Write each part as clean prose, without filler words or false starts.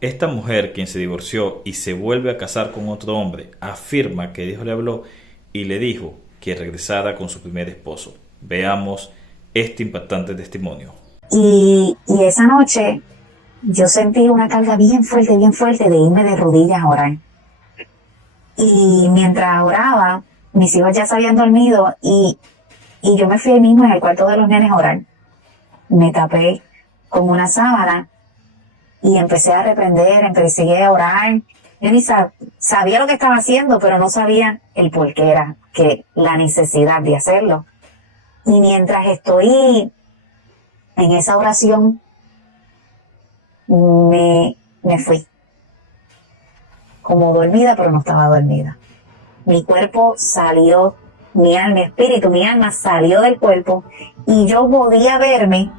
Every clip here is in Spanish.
Esta mujer, quien se divorció y se vuelve a casar con otro hombre, afirma que Dios le habló y le dijo que regresara con su primer esposo. Veamos este impactante testimonio. Y esa noche yo sentí una carga bien fuerte de irme de rodillas a orar. Y mientras oraba, mis hijos ya se habían dormido y yo me fui ahí mismo en el cuarto de los nenes a orar. Me tapé con una sábana y empecé a reprender, empecé a orar. Yo ni sabía lo que estaba haciendo, pero no sabía el por qué era, que la necesidad de hacerlo. Y mientras estoy en esa oración, me fui como dormida, pero no estaba dormida. Mi cuerpo salió, mi espíritu, mi alma salió del cuerpo y yo podía verme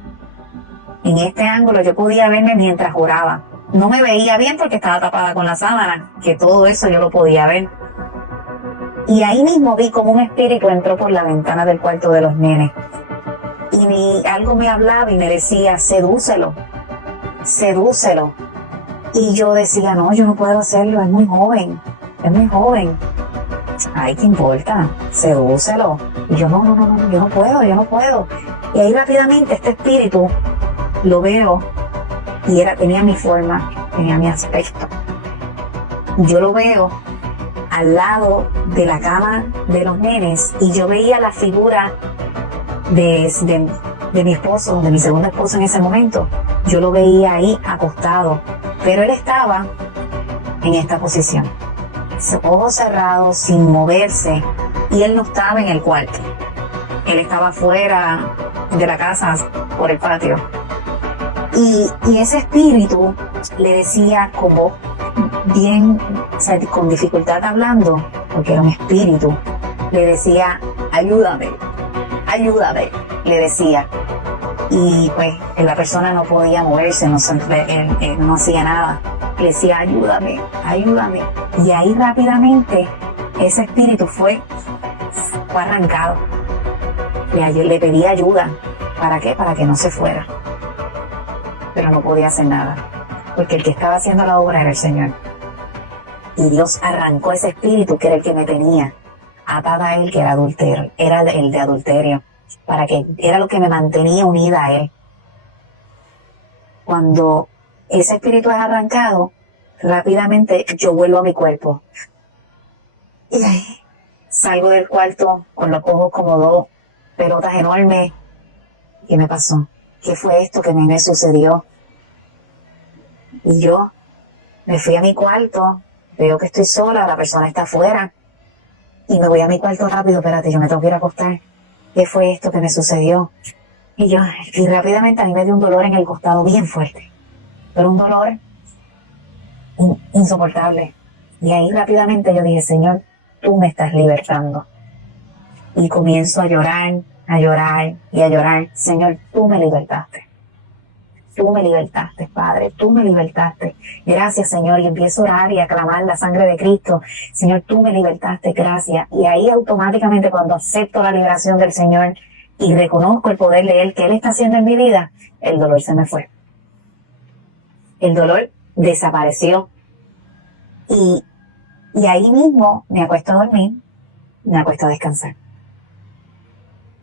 en este ángulo, yo podía verme mientras oraba. No me veía bien porque estaba tapada con la sábana, que todo eso yo lo podía ver. Y ahí mismo vi como un espíritu entró por la ventana del cuarto de los nenes. Y algo me hablaba y me decía, sedúcelo, sedúcelo. Y yo decía, no, yo no puedo hacerlo, es muy joven, es muy joven. Ay, ¿qué importa? Sedúcelo. Y yo, no, yo no puedo. Y ahí rápidamente este espíritu lo veo y tenía mi forma, tenía mi aspecto. Yo lo veo al lado de la cama de los nenes y yo veía la figura de mi esposo, de mi segundo esposo en ese momento. Yo lo veía ahí acostado, pero él estaba en esta posición, ojos cerrados, sin moverse, y él no estaba en el cuarto. Él estaba fuera de la casa, por el patio. Y ese espíritu le decía como bien, o sea, con dificultad hablando, porque era un espíritu, le decía, ayúdame, ayúdame, le decía. Y pues la persona no podía moverse, él no hacía nada. Le decía, ayúdame, ayúdame. Y ahí rápidamente ese espíritu fue arrancado. Le pedí ayuda. ¿Para qué? Para que no se fuera. Pero no podía hacer nada, porque el que estaba haciendo la obra era el Señor. Y Dios arrancó ese espíritu que era el que me tenía atada a él, que era adulterio, era el de adulterio, para que era lo que me mantenía unida a él. Cuando ese espíritu es arrancado, rápidamente yo vuelvo a mi cuerpo. Y salgo del cuarto con los ojos como dos pelotas enormes. ¿Qué me pasó? ¿Qué fue esto que me sucedió? Y yo me fui a mi cuarto, veo que estoy sola, la persona está afuera, y me voy a mi cuarto rápido, espérate, yo me tengo que ir a acostar. ¿Qué fue esto que me sucedió? Y rápidamente a mí me dio un dolor en el costado bien fuerte, pero un dolor insoportable. Y ahí rápidamente yo dije, Señor, tú me estás libertando. Y comienzo a llorar, a llorar y a llorar. Señor, tú me libertaste. Tú me libertaste, Padre, tú me libertaste. Gracias, Señor. Y empiezo a orar y a clamar la sangre de Cristo. Señor, tú me libertaste, gracias. Y ahí automáticamente cuando acepto la liberación del Señor y reconozco el poder de Él que Él está haciendo en mi vida, el dolor se me fue. El dolor desapareció. Y ahí mismo me acuesto a dormir, me acuesto a descansar.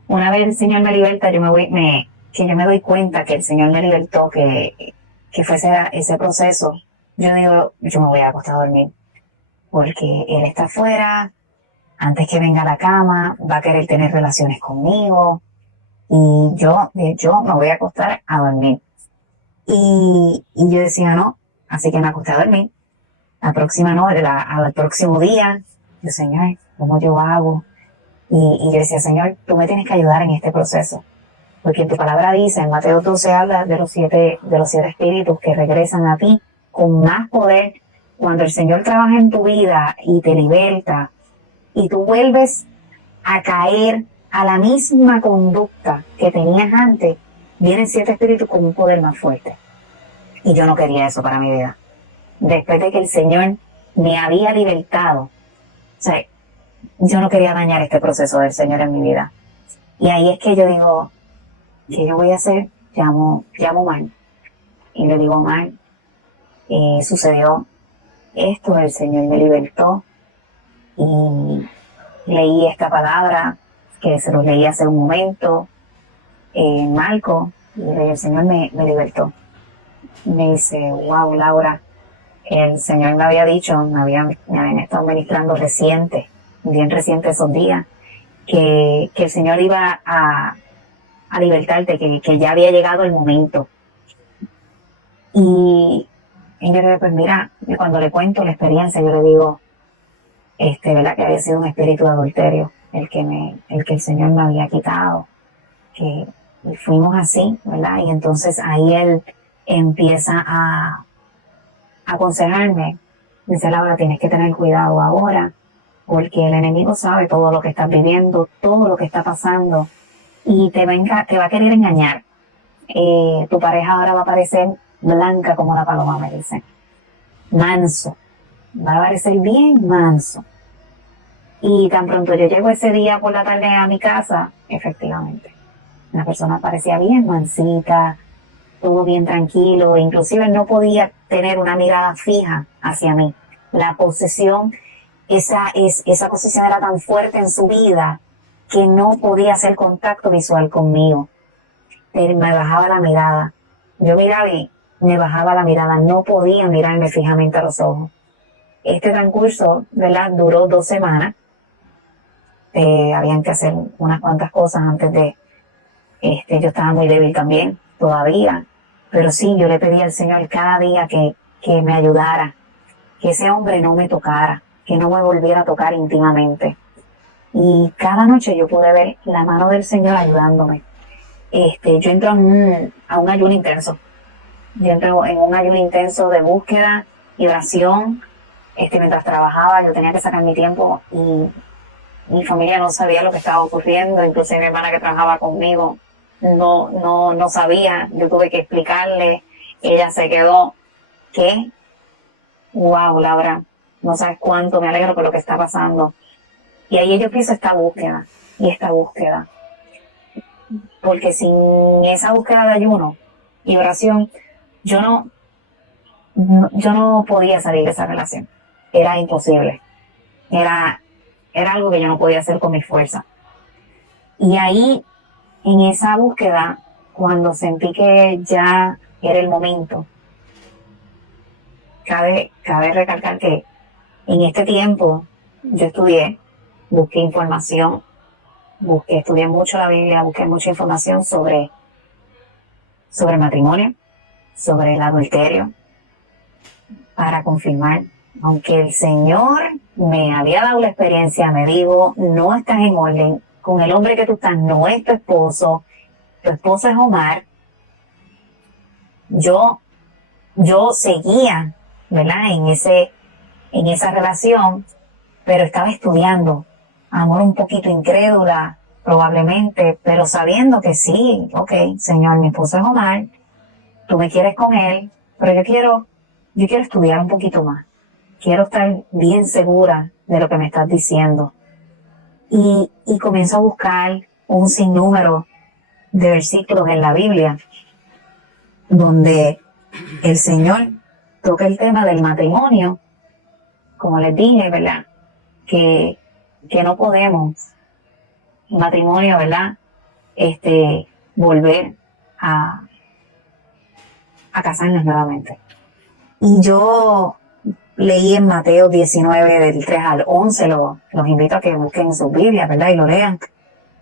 Una vez el Señor me liberta, yo me doy cuenta que el Señor me libertó, que fue ese proceso. Yo digo, yo me voy a acostar a dormir, porque Él está afuera, antes que venga a la cama, va a querer tener relaciones conmigo, y yo me voy a acostar a dormir. Y yo decía, no, así que me acosté a dormir. La próxima noche, al próximo día, yo, Señor, ¿cómo yo hago? Y yo decía, Señor, tú me tienes que ayudar en este proceso. Porque en tu palabra dice, en Mateo 12 habla de los siete espíritus que regresan a ti con más poder. Cuando el Señor trabaja en tu vida y te liberta, y tú vuelves a caer a la misma conducta que tenías antes, vienen 7 espíritus con un poder más fuerte. Y yo no quería eso para mi vida. Después de que el Señor me había libertado, o sea, yo no quería dañar este proceso del Señor en mi vida. Y ahí es que yo digo, ¿qué yo voy a hacer? Llamo a Omar. Y le digo, Omar, sucedió esto, el Señor me libertó y leí esta palabra que se los leí hace un momento en Marco y el Señor me libertó. Me dice, wow, Laura, el Señor me había dicho, me habían estado ministrando bien reciente esos días, que el Señor iba a libertarte, que ya había llegado el momento. Y yo le digo, pues mira, cuando le cuento la experiencia, yo le digo, ¿verdad? Que había sido un espíritu de adulterio, el que el Señor me había quitado, que y fuimos así, ¿verdad? Y entonces ahí él empieza a aconsejarme, dice, Laura, tienes que tener cuidado ahora, porque el enemigo sabe todo lo que estás viviendo, todo lo que está pasando, y te va a querer engañar. Tu pareja ahora va a parecer blanca como la paloma, me dice. Manso. Va a parecer bien manso. Y tan pronto yo llego ese día por la tarde a mi casa, efectivamente, la persona parecía bien mansita, todo bien tranquilo, inclusive no podía tener una mirada fija hacia mí. La posesión, esa posesión era tan fuerte en su vida que no podía hacer contacto visual conmigo. Me bajaba la mirada. Yo miraba y me bajaba la mirada, no podía mirarme fijamente a los ojos. Este transcurso, ¿verdad? Duró 2 semanas. Habían que hacer unas cuantas cosas antes de... yo estaba muy débil también, todavía. Pero sí, yo le pedí al Señor cada día que me ayudara, que ese hombre no me tocara, que no me volviera a tocar íntimamente. Y cada noche yo pude ver la mano del Señor ayudándome. Yo entro a un ayuno intenso. Yo entro en un ayuno intenso de búsqueda y oración. Mientras trabajaba, yo tenía que sacar mi tiempo y mi familia no sabía lo que estaba ocurriendo. Incluso mi hermana que trabajaba conmigo no sabía. Yo tuve que explicarle. Ella se quedó. ¿Qué? Wow, Laura, no sabes cuánto me alegro por lo que está pasando. Y ahí yo empiezo esta búsqueda y esta búsqueda. Porque sin esa búsqueda de ayuno y oración, yo no podía salir de esa relación. Era imposible. Era algo que yo no podía hacer con mi fuerza. Y ahí, en esa búsqueda, cuando sentí que ya era el momento, cabe recalcar que en este tiempo yo estudié, busqué información, estudié mucho la Biblia, busqué mucha información sobre matrimonio, sobre el adulterio, para confirmar. Aunque el Señor me había dado la experiencia, me dijo, no estás en orden, con el hombre que tú estás no es tu esposo es Omar. Yo seguía, ¿verdad? En esa relación, pero estaba estudiando, amor un poquito incrédula, probablemente, pero sabiendo que sí, ok, Señor, mi esposo es Omar, tú me quieres con él, pero yo quiero estudiar un poquito más. Quiero estar bien segura de lo que me estás diciendo. Y comienzo a buscar un sinnúmero de versículos en la Biblia donde el Señor toca el tema del matrimonio, como les dije, ¿verdad? Que no podemos, matrimonio, ¿verdad? Volver a casarnos nuevamente. Y yo leí en Mateo 19, del 3 al 11, los invito a que busquen sus Biblias, ¿verdad? Y lo lean.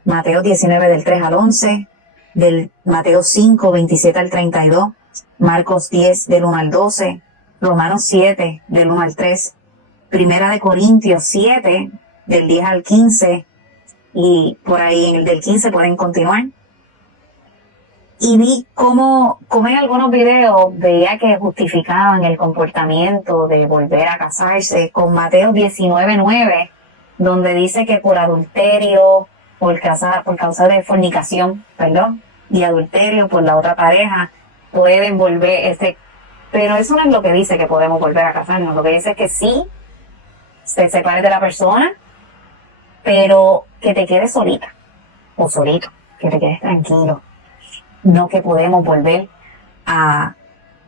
Mateo 19, del 3 al 11, del Mateo 5, 27 al 32, Marcos 10, del 1 al 12, Romanos 7, del 1 al 3, Primera de Corintios 7, del 10 al 15, y por ahí en el del 15 pueden continuar. Y vi cómo en algunos videos veía que justificaban el comportamiento de volver a casarse con Mateo 19:9, donde dice que por adulterio, por causa de fornicación, y adulterio por la otra pareja, pueden volver, pero eso no es lo que dice que podemos volver a casarnos. Lo que dice es que sí, se separe de la persona, pero que te quedes solita o solito, que te quedes tranquilo. No que podemos volver a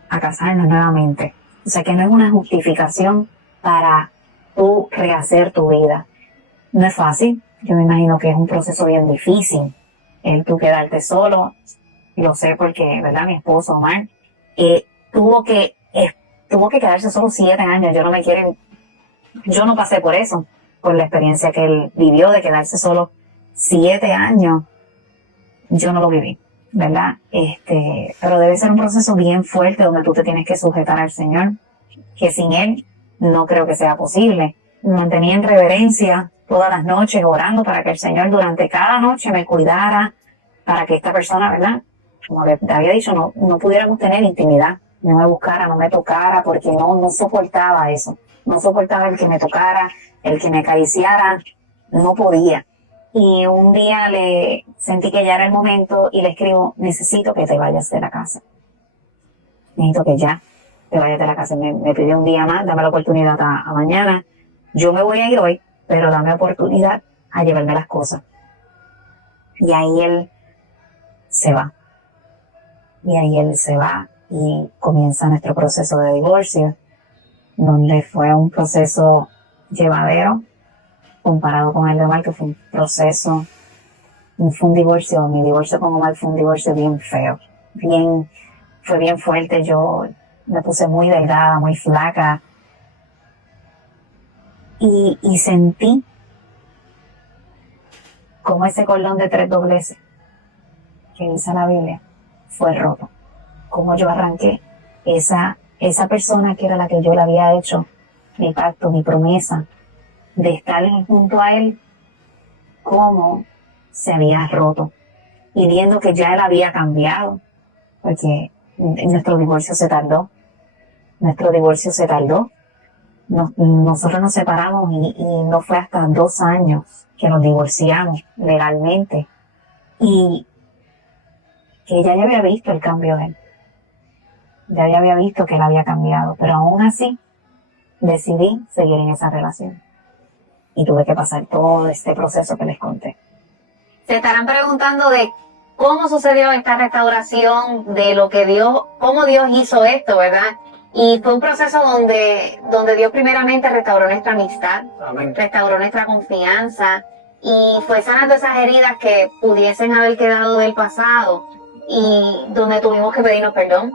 casarnos nuevamente. O sea, que no es una justificación para tú rehacer tu vida. No es fácil. Yo me imagino que es un proceso bien difícil. El tú quedarte solo, lo sé porque, ¿verdad? Mi esposo Omar tuvo que quedarse solo 7 años. Yo no pasé por eso, por la experiencia que él vivió de quedarse solo 7 años. Yo no lo viví, ¿verdad? Pero debe ser un proceso bien fuerte donde tú te tienes que sujetar al Señor, que sin Él no creo que sea posible. Me mantenía en reverencia todas las noches orando para que el Señor durante cada noche me cuidara, para que esta persona, ¿verdad? Como te había dicho, no pudiéramos tener intimidad, no me buscara, no me tocara, porque no soportaba eso. No soportaba el que me tocara, el que me acariciara, no podía. Y un día le sentí que ya era el momento y le escribo, necesito que te vayas de la casa. Necesito que ya te vayas de la casa. Me pidió un día más, dame la oportunidad a mañana. Yo me voy a ir hoy, pero dame oportunidad a llevarme las cosas. Y ahí él se va. Y comienza nuestro proceso de divorcio, donde fue un proceso llevadero comparado con el de Omar, que fue un proceso, fue un divorcio, mi divorcio con Omar fue un divorcio bien feo, fue bien fuerte. Yo me puse muy delgada, muy flaca, y sentí como ese cordón de 3 dobleces que dice la Biblia fue roto. Como yo arranqué esa persona que era la que yo le había hecho mi pacto, mi promesa de estar junto a él, cómo se había roto, y viendo que ya él había cambiado, porque nuestro divorcio se tardó. Nosotros nos separamos y no fue hasta 2 años que nos divorciamos legalmente, y que ya había visto el cambio de él, ya había visto que él había cambiado, pero aún así decidí seguir en esa relación y tuve que pasar todo este proceso que les conté. Se estarán preguntando de cómo sucedió esta restauración, de lo que Dios, cómo Dios hizo esto, ¿verdad? Y fue un proceso donde Dios primeramente restauró nuestra amistad, amén, restauró nuestra confianza y fue sanando esas heridas que pudiesen haber quedado del pasado y donde tuvimos que pedirnos perdón.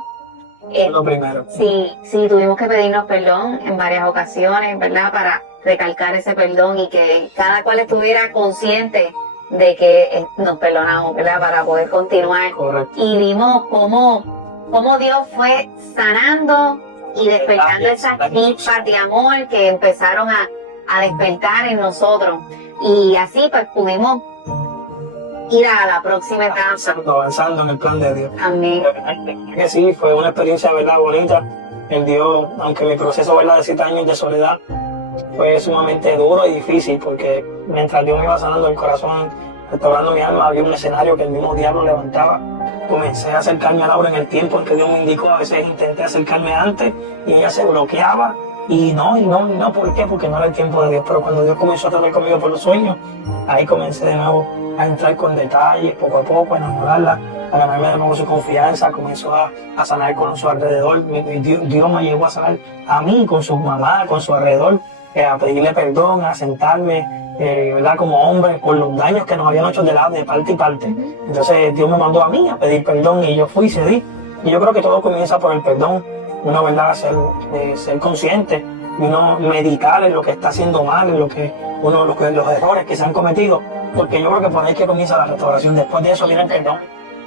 Lo primero. Sí, tuvimos que pedirnos perdón en varias ocasiones, ¿verdad? Para recalcar ese perdón y que cada cual estuviera consciente de que nos perdonamos, ¿verdad? Para poder continuar. Correcto. Y vimos cómo Dios fue sanando y despertando esas chispas de amor que empezaron a despertar en nosotros. Y así pues pudimos ir a la próxima etapa. Avanzando en el plan de Dios. Amén. Que sí, fue una experiencia, ¿verdad? Bonita. El Dios, aunque mi proceso, ¿verdad? De 7 años de soledad fue sumamente duro y difícil, porque mientras Dios me iba sanando el corazón, restaurando mi alma, había un escenario que el mismo diablo levantaba. Comencé a acercarme a Laura en el tiempo en que Dios me indicó. A veces intenté acercarme antes y ella se bloqueaba. Y no, ¿por qué? Porque no era el tiempo de Dios. Pero cuando Dios comenzó a tratar conmigo por los sueños, ahí comencé de nuevo a entrar con detalles, poco a poco, a enamorarla, a ganarme de nuevo su confianza. Comenzó a sanar con su alrededor. Dios me llevó a sanar a mí, con su mamá, con su alrededor, a pedirle perdón, a sentarme, ¿verdad? Como hombre, por los daños que nos habían hecho de parte y parte. Entonces Dios me mandó a mí a pedir perdón y yo fui y cedí. Y yo creo que todo comienza por el perdón. Uno, ¿verdad? Ser consciente y uno meditar en lo que está haciendo mal, en los errores que se han cometido, porque yo creo que por ahí es que comienza la restauración. Después de eso viene el perdón.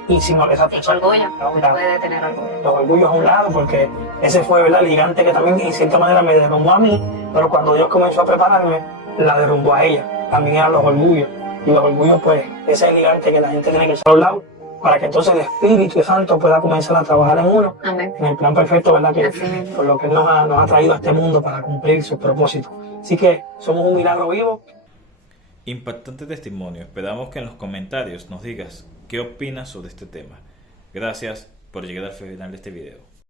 Y si no, esa persona, orgullo, puede tener orgullo. Los orgullos a un lado, porque ese fue, ¿verdad? El gigante que también en cierta manera me derrumbó a mí, pero cuando Dios comenzó a prepararme, la derrumbó a ella. También eran los orgullos. Y los orgullos, pues, ese es el gigante que la gente tiene que echar a un lado, para que entonces el Espíritu Santo pueda comenzar a trabajar en uno. Amén. En el plan perfecto, ¿verdad? Que por lo que Él nos ha traído a este mundo para cumplir sus propósitos. Así que somos un milagro vivo. Impactante testimonio. Esperamos que en los comentarios nos digas qué opinas sobre este tema. Gracias por llegar al final de este video.